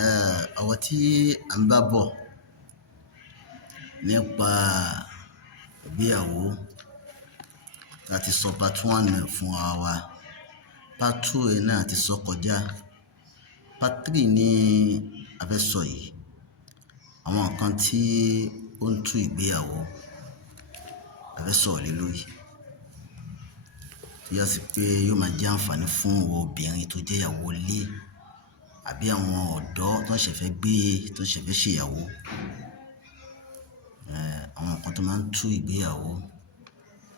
ọ̀rọ̀ tí à ń bá bọ̀ nípa ìgbéyàwó láti sọ part 1 fún ara wa, part 2 náà ti sọ kọjá, part 3 ní a fẹ́ sọ yìí. Àwọn nǹkan tí ó ń tú ìgbéyàwó a fẹ́ sọ̀rọ̀ lé lórí, tó yá sí pé yóò máa jẹ́ àǹfààní fún obìnrin tó jẹ́ ìyàwó ilé àbí àwọn ọ̀dọ́ tó ń ṣẹ̀fẹ̀ gbé tó ń ṣẹ̀fẹ̀ ṣèyàwó. Àwọn nǹkan tó máa ń tú ìgbéyàwó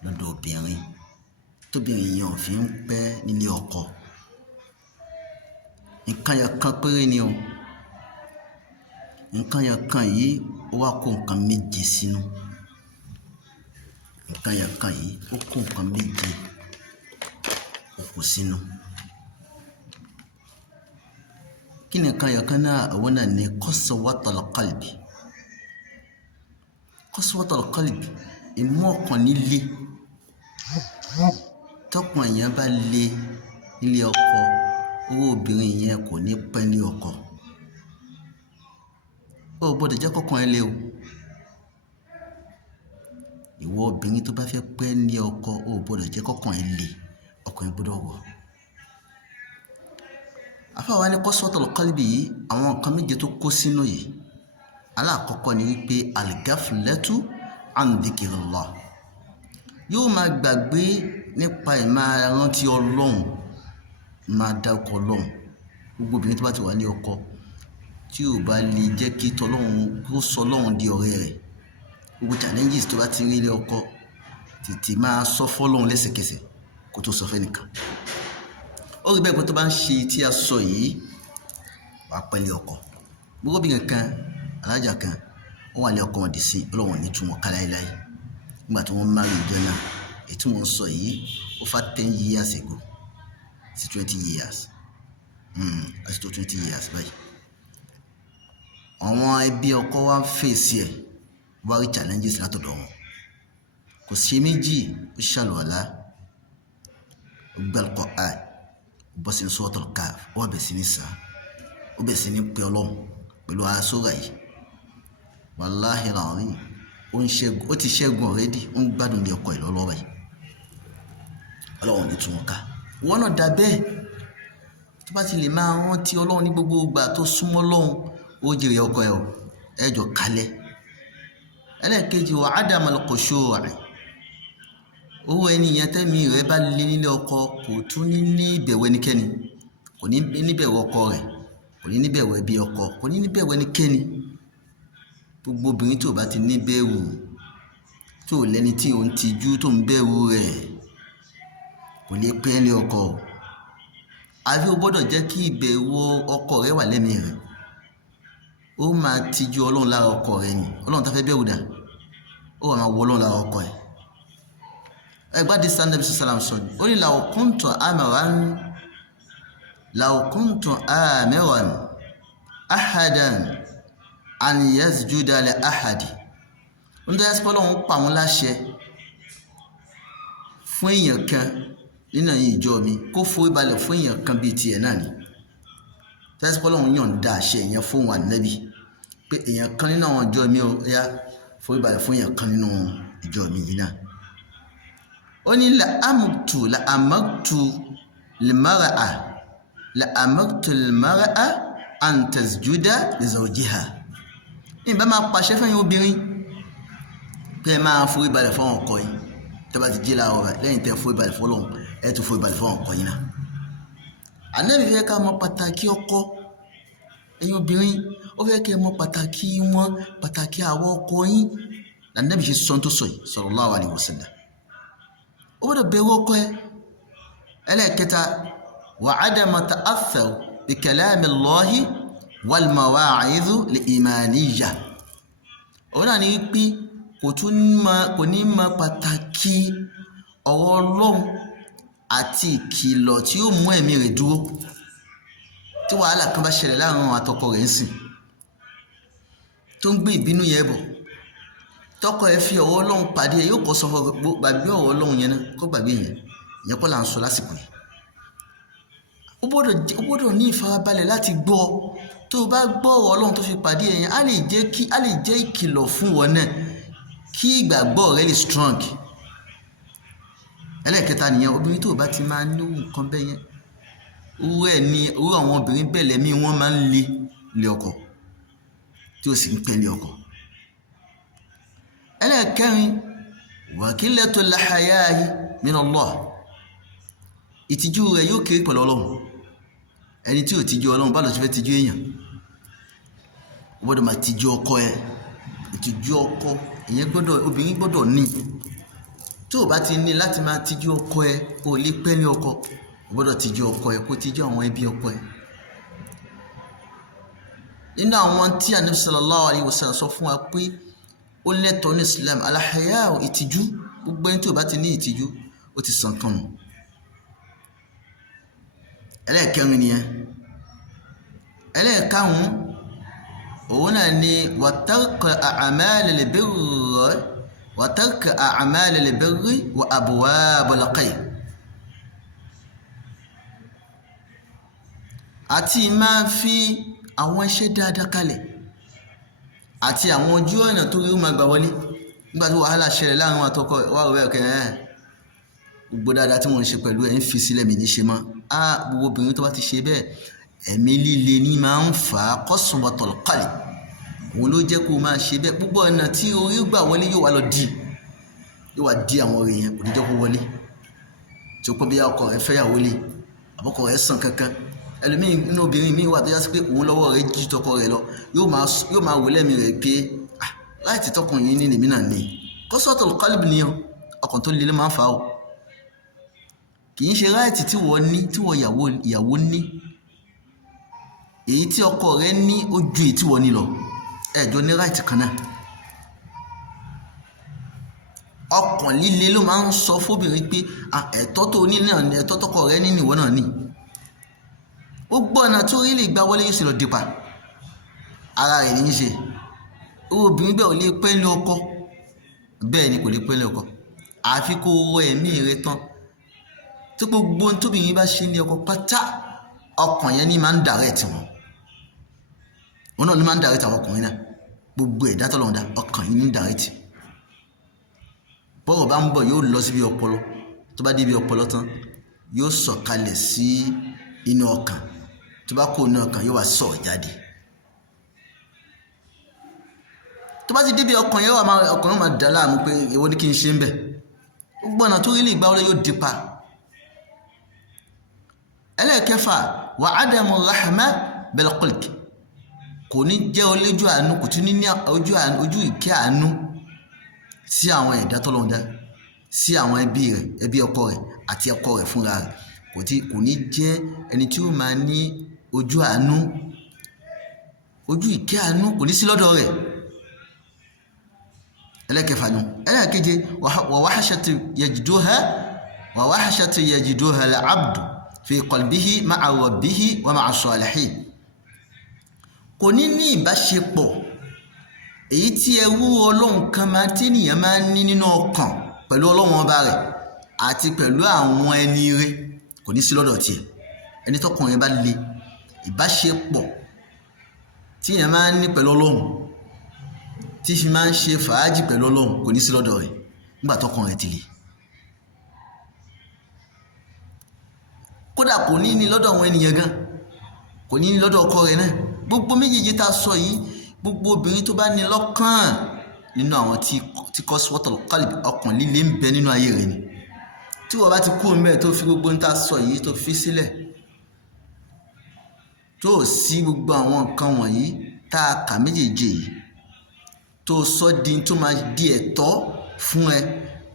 lọ́dọ̀ obìnrin tóbìnrin yẹn ò fi ń pẹ́ nílé ọkọ. Nǹkan yẹn kan péré ni o. Nǹkan yẹn kan yìí ó wá kó nǹkan méje sínú. Nǹkan yẹn kan yìí ó kó nǹkan méje ó kó sínú. Kí ni nǹkan yẹn kan náà? Àwọn náà ni qaswatul qalbi. Qaswatul qalbi, ìmú ọkàn nílé. Tọkàn èèyàn bá le nílé ọkọ, owó obìnrin yẹn kò ní pẹ́ ní ọkọ. Ó gbọ́dọ̀ jẹ́ kọ́kàn ẹ lé o. Ìwọ obìnrin tó bá fẹ́ pẹ́ ní ọkọ, ó gbọ́dọ̀ jẹ́ kọ́kàn ẹ lé, ọkàn ẹ gbọ́dọ̀ wọ̀. Àfáà wa ní qaswatul qalbi yìí, àwọn nǹkan méje tó kó sínú yìí. Alákọ̀ọ́kọ́ ni wípé al-ghaflatu an dhikrillah. Yóò máa gbàgbé nípa ìmáa rántí Ọlọ́run, máa dárúkọ Ọlọ́run. Gbogbo obìnrin tó bá ti wà ní ọkọ tí ò bá lè jẹ́ kí tọlọ́run kó sọ Ọlọ́run di ọ̀rẹ́ rẹ̀, gbogbo challenges tó bá ti rí ilé ọkọ tètè máa sọ fọ́lọ́run lẹ́sẹ̀kẹsẹ̀ kó tó sọ fẹ́nìkan. Ó rí bẹ́ẹ̀ pé tó bá ń ṣe tí a sọ yìí, wàá pẹ́ lé ọkọ. Gbogbo obìnrin kan, alájà kan, ó wà ní ọkọ wọn dì sí Ọlọ́run ní túmọ̀ ká láéláé. Nígbà tí wọ́n marry ìjọ náà, èyí tí wọ́n sọ yìí ó fà 10 years ago sí 20 years. Àti tó 20 years báyìí. Àwọn ẹbí ọkọ wa ń fèsì ẹ̀, wá rí challenges látọ̀dọ̀ wọn. Kò sí méjì, ó ṣàlùwàlá, ó gbé Al-Qur'an, ó bọ́ sínú Suratul Kahf, ó bẹ̀ sí ní sá, ó bẹ̀ sí ní pé Ọlọ́run pẹ̀lú àsúrà yìí. Wallahi al-azim, ó ti ṣẹ́gun already, ó ń gbádùn ní ọkọ ìlọ́lọ́ báyìí. Ọlọ́run ní tún wọn ká. Wọ́n náà dá bẹ́ẹ̀. Tó bá ti lè máa rántí Ọlọ́run ní gbogbo ìgbà tó súnmọ́ Ọlọ́run, ó jèrè ọkọ ẹ̀ o, ẹjọ́ kalẹ̀. Ẹlẹ́ẹ̀kejì wa adamal khushu'. Owó ẹni yẹn tẹ́mi rẹ̀ bá lé nílé ọkọ kò tún ní ìbẹ̀wò ẹnikẹ́ni, kò ní níbẹ̀wò ọkọ rẹ̀, kò ní níbẹ̀wò ẹbí ọkọ, kò ní níbẹ̀wò ẹnikẹ́ni. Gbogbo obìnrin tó bá ti níbẹ̀wò, tó lẹ́ni tí ò ń tijú tó ń bẹ̀rù rẹ̀, kò lè pẹ́ ní ọkọ. Àbí o gbọ́dọ̀ jẹ́ kí ìbẹ̀wò ọkọ rẹ̀ wà lẹ́mìí rẹ̀. Ó máa tijú Ọlọ́run lára ọkọ rẹ̀ ni. Ọlọ́run tá fẹ́ bẹ̀rù dà, ó wà máa wọ Ọlọ́run lára ọkọ ẹ̀. Ẹgbàdí Nabi sallam sọ, ó ní law kuntu amiran ahadan an yasjuda li ahadi. Ó ń dá yásí Ọlọ́run pa wọn láṣẹ fún èèyàn kan nínú ìjọ mi kó forí balẹ̀ fún èèyàn kan bíi tiẹ̀ náà ni. Yásí Ọlọ́run yàn dá àṣẹ èèyàn fún wa Nábì pé èèyàn kan nínú àwọn ìjọ mi ó yá forí balẹ̀ fún èèyàn kan nínú ìjọ mi yìí náà. Ó ní la amartu al-mar'a an tasjuda li zawjiha. Ìbá máa pàṣẹ fún ẹ̀yin obìnrin pé ẹ máa forí balẹ̀ fún ọkọ yín. Tẹ́ bá ti jí láàárọ̀ rẹ̀ lẹ́yìn tẹ́ forí balẹ̀ fún Ọlọ́run, ẹ tún forí balẹ̀ fún ọkọ yín náà. Ànábì fẹ́ ká mọ̀ pàtàkì ọkọ. Ẹ̀yin obìnrin, ó fẹ́ kẹ́ mọ̀ pàtàkì wọn, pàtàkì àwọn ọkọ yín. Ànábì ṣe sọ tó sọ yìí sallallahu alaihi wasallam. Ó gbọ́dọ̀ bẹ̀rù ọkọ ẹ. Ẹlẹ́ẹ̀kẹta, wa adama ta'athur bi kalamillahi wal mawa'idh al-imaniyya. Òun náà ni wípé kò ní mọ pàtàkì ọ̀rọ̀ Ọlọ́run àti ìkìlọ̀ tí ó mú ẹ̀mí rẹ̀ dúró. Tí wàhálà kan bá ṣẹlẹ̀ láàrin àwọn àtọkọ rẹ̀ ń sìn, tó ń gbé ìbínú yẹn bọ̀, tọkọ ẹ fi ọ̀rọ̀ Ọlọ́run pàdé ẹ, yóò kọ́ sọ fún gbàgbé ọ̀rọ̀ Ọlọ́run yẹn náà, kó gbàgbé yẹn kọ́ là ń sọ lásìkò yìí. Ó gbọ́dọ̀ ní ìfarabalẹ̀ láti gbọ́, tó bá gbọ́ ọ̀rọ̀ Ọlọ́run tó fi pàdé ẹ̀yẹn á lè jẹ́ ìkìlọ̀ fún wọn náà kí ìgbàgbọ́ rẹ lè strong. Ẹlẹ́ẹ̀kẹta nìyẹn, obìnrin tó bá ti máa ní nǹkan bẹ́ẹ̀ yẹn irú àwọn obìnrin bẹ́ẹ̀ lẹ́mí wọ́n máa ń lé ọkọ tí ó sì ń pẹ́ lé ọkọ. Ẹlẹ́ẹ̀kẹrin, waqillatul haya'i min Allah, ìtìjú rẹ̀ yóò kéré pẹ̀lú Ọlọ́run. Ẹni tí ò tìjú Ọlọ́run bá lọ sí fẹ́ tìjú èèyàn, ó gbọ́dọ̀ máa tìjú ọkọ ẹ̀. Ìtìjú ọkọ obìnrin gbọ́dọ̀ ní. Tó bá ti ní láti máa tìjú ọkọ ẹ̀ kó lè pẹ́ ní ọkọ, ó gbọ́dọ̀ tìjú ọkọ ẹ̀ kó tìjú àwọn ẹbí ọkọ ẹ̀. Nínú àwọn tí Ànábì sallallahu alaihi wasallam sọ fún wa pé ó lẹ́tọ̀ọ́ ní Islam, al-haya, ìtìjú. Gbogbo ẹni tó bá ti ní ìtìjú ó ti sàn kan nù. Ẹlẹ́ẹ̀kẹrin nìyẹn. Ẹlẹ́ẹ̀karùn-ún òun náà ni wa tarku a'malil birri wa abwabil khayr, àti máa fi àwọn iṣẹ́ dáadáa kalẹ̀ àti àwọn ojú ọ̀nà tó rí ó máa gbà wọlé. Nígbà tí wàhálà ṣẹlẹ̀ láàrin àtọkọ wà rẹ̀ ọ̀kẹ́ gbogbo dáadáa tí wọ́n ń ṣe pẹ̀lú ẹ̀ ń fi sílẹ̀ mi ní ṣe mọ́. Gbogbo obìnrin tó bá ti ṣe bẹ́ẹ̀, ẹ̀mí líle ní máa ń fà á, qaswatul qalb. Òun ló jẹ́ kó máa ṣe bẹ́ẹ̀. Gbogbo ọ̀nà tí orí gbà wọlé yóò wá di àwọn orí yẹn, kò ní jẹ́ kó wọlé. Tí ó pọ́ bí ọkọ rẹ̀ fẹ́yàwó lé àbọ̀kọ rẹ̀ sàn kankan. Ẹlòmíì nínú obìnrin míì wà tó yá sí pé òun lọ́wọ́ rẹ̀ jí tọkọ rẹ̀ lọ, yóò máa wò lẹ́mìí rẹ̀ pé láti tọkùn yìí ní lèmi náà ní. Qaswatul qalb nìyẹn, ọkàn tó le máa ń fà á o. Kì í ṣe ráìtì tí wọ́n ní, tí wọ́n ìyàwó ní. Èyí tí ọkọ rẹ̀ ní ó ju èyí tí wọ́n ní lọ. Ẹjọ́ ní ráìtì kan náà. Ọkàn líle ló máa ń sọ fóbìnrin pé ẹ̀tọ́ tó ní náà ni, ẹ̀tọ́ tọkọ rẹ̀ ní ìwọ náà ní. Ó gbọ́ ọ̀nà tó rí lè gbá wọlé yóò sì lọ dípa ara rẹ̀ ní í ṣe. Obìnrin bẹ́ẹ̀ ò lè pẹ́ lé ọkọ, bẹ́ẹ̀ ni kò lè pẹ́ lé ọkọ. Àfi kó wọ ẹ̀mí rẹ̀ tán. Tí gbogbo ohun tóbìnrin bá ṣe ní ọkọ pátá, ọkàn yẹn ní máa ń direct wọn. Òun náà ní máa ń direct àwọn ọkùnrin náà. Gbogbo ẹ̀dá tọ́lọ́run dá, ọkàn yìí ní direct. Bọ́rọ̀ bá ń bọ̀ yóò lọ síbi ọpọlọ. Tó bá dé ibi ọpọlọ tán, yóò sọ̀kalẹ̀ sí inú ọkàn. Tó bá kó inú ọkàn yóò wá sọ̀ jáde. Tó bá ti débi ọkàn yẹn ọkàn máa dà láàmú pé èwo ni kí n ṣe ń bẹ̀. Gbogbo ọ̀nà tó rí lè gbá wọlé yóò dípa. Ẹlẹ́ẹ̀kẹfà, wa adamu rahma bil qalb, kò ní jẹ́ olójú àánú, kò tún ní ojú ìkẹ́ àánú sí àwọn ẹ̀dá tọ́lọ́run dá, sí àwọn ẹbí rẹ̀, ẹbí ọkọ rẹ̀ àti ọkọ rẹ̀ fúnra rẹ̀. Kò ní jẹ́ ẹni tí ó máa ní ojú àánú, ojú ìkẹ́ àánú kò ní sí lọ́dọ̀ rẹ̀. Ẹlẹ́ẹ̀kẹfà nù. Ẹlẹ́ẹ̀keje, wa wahshatu yajiduha al-abdu fi qalbihi ma'a rabbihi wa ma'a salihin. Kò ní ní ìbáṣepọ̀ èyí tí ẹrú Ọlọ́run kan tí ènìyàn máa ń ní nínú ọkàn pẹ̀lú Ọlọ́run ọba rẹ̀ àti pẹ̀lú àwọn ẹni rẹ̀, kò ní sí lọ́dọ̀ tiẹ̀. Ẹni tọkàn rẹ̀ bá le, ìbáṣepọ̀ tí èèyàn máa ń ní pẹ̀lú Ọlọ́run, tí fi máa ń ṣe fàájì pẹ̀lú Ọlọ́run, kò ní sí lọ́dọ̀ rẹ̀ nígbà tọkàn rẹ̀ ti le. Kódà kò ní ní lọ́dọ̀ àwọn ènìyàn gan, kò ní ní lọ́dọ̀ ọkọ rẹ̀ náà. Gbogbo méjèèjì tá a sọ yìí, gbogbo obìnrin tó bá ní lọ́kàn nínú àwọn tí qaswatul qalb, ọkàn líle ń bẹ nínú ayé rẹ̀ ni. Tí wọ́n bá ti kú mẹ́ẹ̀ tó fi gbogbo ń tá a sọ yìí tó fi sílẹ̀, tó sí gbogbo àwọn nǹkan wọ̀nyí tá a kà méjèèjì yìí, tó sọ di tó máa di ẹ̀tọ́ fún ẹ,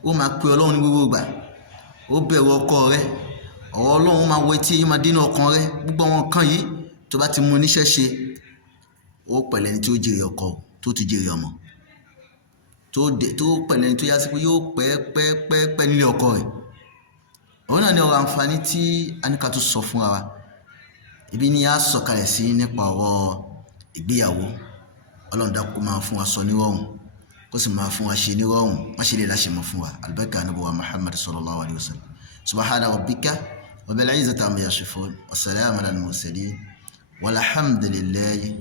ó máa pe Ọlọ́run ní gbogbo ìgbà, ó bẹ̀rù ọkọ rẹ̀, ọ̀rọ̀ Ọlọ́run máa wọ etí yìí, máa dínú ọkàn rẹ̀. Gbogbo àwọn nǹkan yìí tó bá ti mú níṣẹ́ ṣe, ó pẹ̀lẹ́ ní tí ó jèrè ọkọ tó ti jèrè ọmọ, tó pẹ̀lẹ́ ní tó yá sí pé yóò pẹ́ nílé ọkọ rẹ̀. Òun náà ni ọ̀rọ̀ àǹfààní tí a ní ká tún sọ fúnra wa. Ibi ni a sọ̀kalẹ̀ sí nípa ọ̀rọ̀ ìgbéyàwó. Ọlọ́run dákú máa fún wa sọ nírọ̀rùn, kó sì máa fún wa ṣe nírọ̀rùn, má ṣe lè láṣẹ mọ́ fún wa. Albarka Ànábì wa Muhammad sallallahu alaihi wasallam. Subhana rabbika rabbil izzati amma yasifun wa salamun alal mursalin walhamdulillahi.